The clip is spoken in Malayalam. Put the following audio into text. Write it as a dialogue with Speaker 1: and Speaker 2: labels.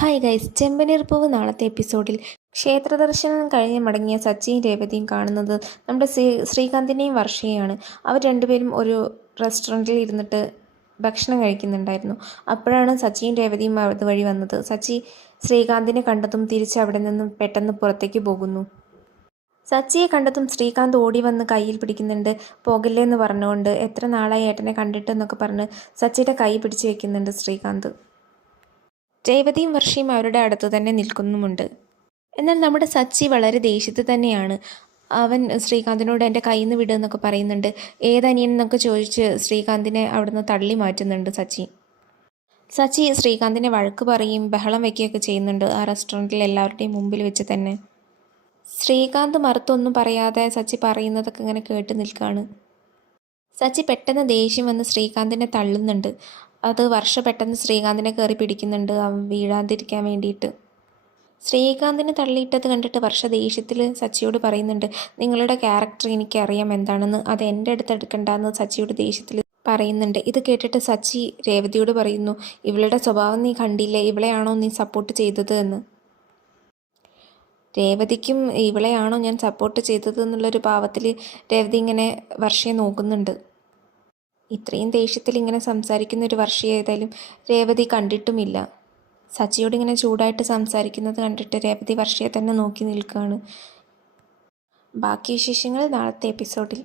Speaker 1: ഹായ് ഗൈസ് ചെമ്പനീർപ്പൂവ് നാളത്തെ എപ്പിസോഡിൽ ക്ഷേത്ര ദർശനം കഴിഞ്ഞ് മടങ്ങിയ സച്ചിയും രേവതിയും കാണുന്നത് നമ്മുടെ ശ്രീ ശ്രീകാന്തിനെയും വർഷയെയാണ്. അവർ രണ്ടുപേരും ഒരു റെസ്റ്റോറന്റിൽ ഇരുന്നിട്ട് ഭക്ഷണം കഴിക്കുന്നുണ്ടായിരുന്നു. അപ്പോഴാണ് സച്ചിയും രേവതിയും അതുവഴി വന്നത്. സച്ചി ശ്രീകാന്തിനെ കണ്ടതും തിരിച്ച് അവിടെ നിന്നും പെട്ടെന്ന് പുറത്തേക്ക് പോകുന്നു. സച്ചിയെ കണ്ടതും ശ്രീകാന്ത് ഓടി വന്ന് കയ്യിൽ പിടിക്കുന്നുണ്ട്. പോകില്ലേ എന്ന് പറഞ്ഞുകൊണ്ട് എത്ര നാളായി ഏട്ടനെ കണ്ടിട്ടെന്നൊക്കെ പറഞ്ഞ് സച്ചിയുടെ കൈ പിടിച്ച് വെക്കുന്നുണ്ട് ശ്രീകാന്ത്. രേവതിയും വർഷയും അവരുടെ അടുത്ത് തന്നെ നിൽക്കുന്നുമുണ്ട്. എന്നാൽ നമ്മുടെ സച്ചി വളരെ ദേഷ്യത്തിൽ തന്നെയാണ്. അവൻ ശ്രീകാന്തിനോട് എന്റെ കയ്യിൽ നിന്ന് വിടുക എന്നൊക്കെ പറയുന്നുണ്ട്. ഏതനിയൻ എന്നൊക്കെ ചോദിച്ച് ശ്രീകാന്തിനെ അവിടുന്ന് തള്ളി മാറ്റുന്നുണ്ട് സച്ചി. സച്ചി ശ്രീകാന്തിനെ വഴക്ക് പറയും ബഹളം വയ്ക്കുകയൊക്കെ ചെയ്യുന്നുണ്ട് ആ റെസ്റ്റോറന്റിൽ എല്ലാവരുടെയും മുമ്പിൽ വെച്ച് തന്നെ. ശ്രീകാന്ത് മറുത്തൊന്നും പറയാതെ സച്ചി പറയുന്നതൊക്കെ ഇങ്ങനെ കേട്ട് നിൽക്കുകയാണ് സച്ചി പെട്ടെന്ന് ദേഷ്യം വന്ന് ശ്രീകാന്തിനെ തള്ളുന്നുണ്ട്. അത് വർഷ പെട്ടെന്ന് ശ്രീകാന്തിനെ കയറി പിടിക്കുന്നുണ്ട്. അവൻ വീഴാതിരിക്കാൻ വേണ്ടിയിട്ട്. ശ്രീകാന്തിനെ തള്ളിയിട്ടത് കണ്ടിട്ട് വർഷ ദേഷ്യത്തിൽ സച്ചിയോട് പറയുന്നുണ്ട് നിങ്ങളുടെ ക്യാരക്ടർ എനിക്കറിയാം എന്താണെന്ന്. അത് എന്റെ അടുത്ത് എടുക്കണ്ടെന്ന് സച്ചിയോട് ദേഷ്യത്തിൽ പറയുന്നുണ്ട്. ഇത് കേട്ടിട്ട് സച്ചി രേവതിയോട് പറയുന്നു ഇവളുടെ സ്വഭാവം നീ കണ്ടില്ലേ? ഇവളെയാണോ നീ സപ്പോർട്ട് ചെയ്തത് എന്ന്. രേവതിക്കും ഇവളെയാണോ ഞാൻ സപ്പോർട്ട് ചെയ്തത് എന്നുള്ളൊരു ഭാവത്തിൽ രേവതി ഇങ്ങനെ വർഷയെ നോക്കുന്നുണ്ട്. ഇത്രയും ദേഷ്യത്തിൽ ഇങ്ങനെ സംസാരിക്കുന്ന ഒരു വർഷയെ ഏതായാലും രേവതി കണ്ടിട്ടുമില്ല. സച്ചിയോട് ഇങ്ങനെ ചൂടായിട്ട് സംസാരിക്കുന്നത് കണ്ടിട്ട് രേവതി വർഷയെ തന്നെ നോക്കി നിൽക്കുകയാണ്. ബാക്കി വിശേഷങ്ങൾ നാളത്തെ എപ്പിസോഡിൽ.